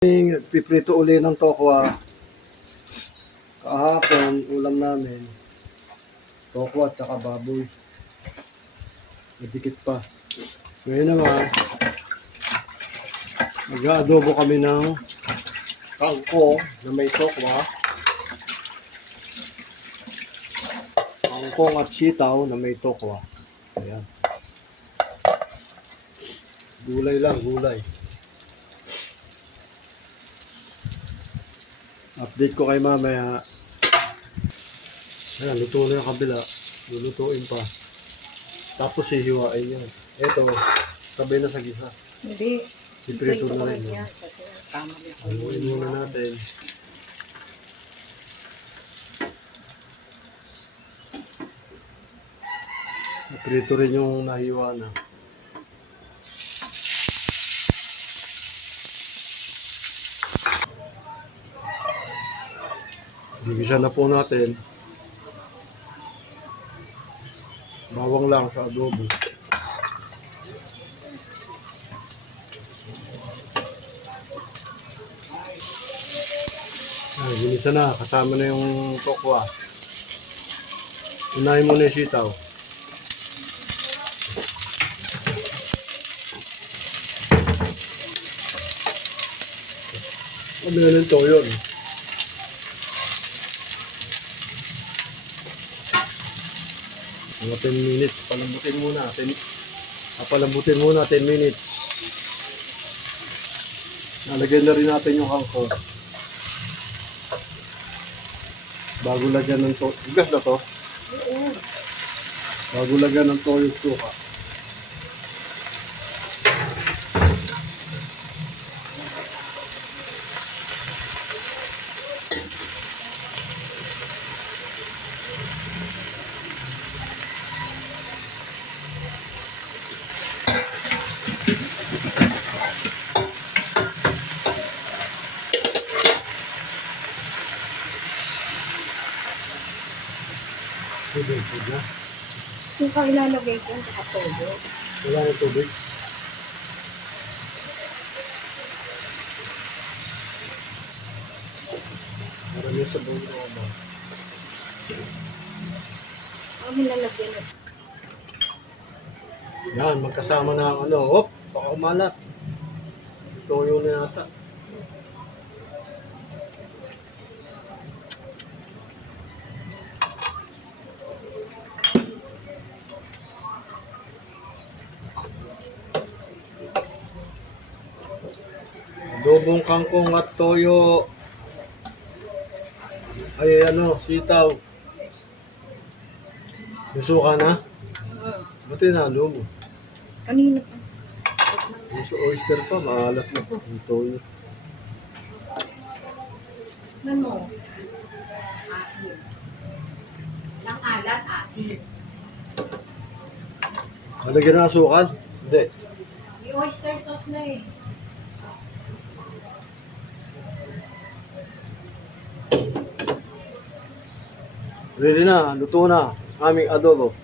Piprito uli ng tokwa. Kahapon, ulam namin. Tokwa at saka baboy. Madikit pa. Ngayon naman, mag-aadobo kami ng kangkong na may tokwa. Kangkong at sitaw na may tokwa. Ayan. Gulay lang, gulay. Update ko kay mamaya. Ayan, luto na yung kabila. Lulutuin pa. Tapos hihiwain yan. Ito, sabay na sa gisa. Hindi. Piprito na rin. Tama niya. Haluin muna natin. Piprito rin yung nahiwa na. Gigisa na po natin. Bawang lang sa adobo. Ginisa na. Kasama na yung tokwa. Unahin muna yung sitaw. Ano yun ito yun? Mga 10 minutes. Palambutin muna. Palambutin muna 10 minutes. Nalagyan na rin natin yung kangkong. Bago lagyan ng toyo. Bigas na to? Oo. Bago lagyan ng toyo suka. Tubig na. Kung ka ilalagay ko, nakatoyo. Wala na tubig. Marami sa buong ba? Ang nilalagyan na. Yan, magkasama na ang ano. Hop, baka umalat. Toyo na yata. Adobong kangkong at toyo. Ay ano, sitaw. Nasuka na? Buti na, adobo. Kanina pa. Yung sa oyster pa, maalat na po. Yung toyo. Ano? Asin. Lang alat, asin. Halagyan na asukal? Hindi. May oyster sauce na eh. Ready na, luto na. Aming adobo.